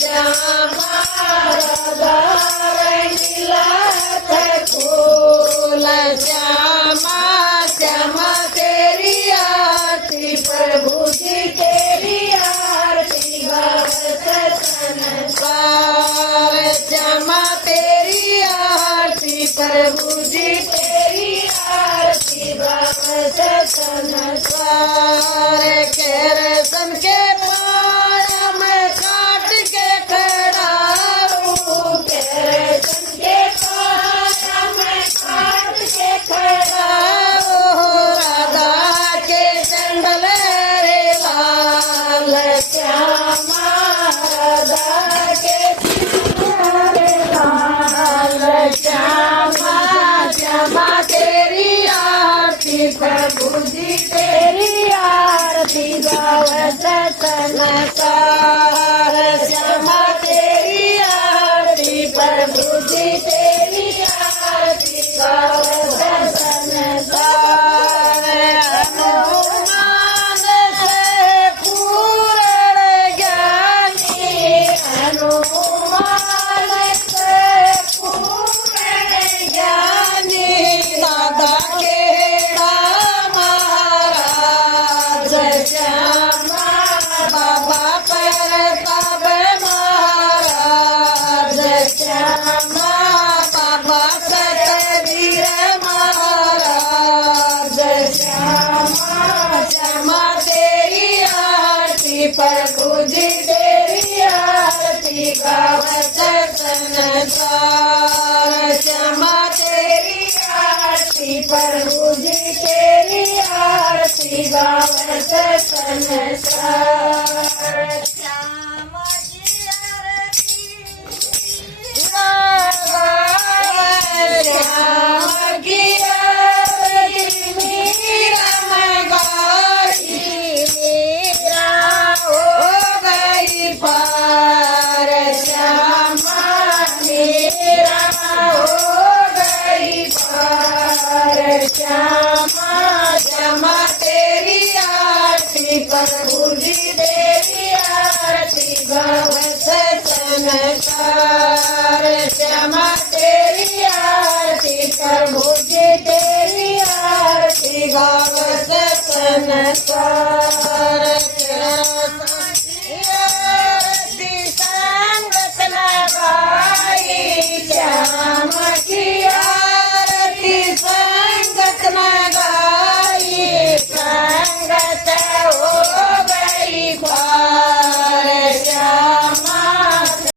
श्यामा राधा रंगीला फूल श्यामा श्यामा तेरी आरती प्रभु जी तेरी आरती गावत संसार श्यामा तेरी आरती प्रभु जी तेरी आरती गावत संसार केरसन के पाया में काट के खड़ाऊं केरसन के पाया में काट के खड़ाऊं राधा के चंडल रे लाल श्यामा राधा के चंडल रे लाल श्यामा श्यामा तेरी आरती प्रभु जी तेरी आरती गावत संसार श्यामा तेरी आरती प्रभु जी तेरी आरती गावत संसार हनुमान से पूर्ण ज्ञानी हनुमान से पूर्ण ज्ञानी दादा के महाराज श्यामा बाबा प्रताप महाराज श्यामा बाबा सतवीर महाराज श्यामा श्यामा तेरी आरती प्रभु जी तेरी आरती गावत संसार श्यामा तेरी आरती प्रभु जी तेरी आरती गावत संसार श्यामा जी आरती श्यामा की आरती मीरा में गाई मीरा हो गई पार श्यामा मीरा हो गई पार श्यामा श्यामा तेरी आरती प्रभु जी तेरी आरती गावत संसार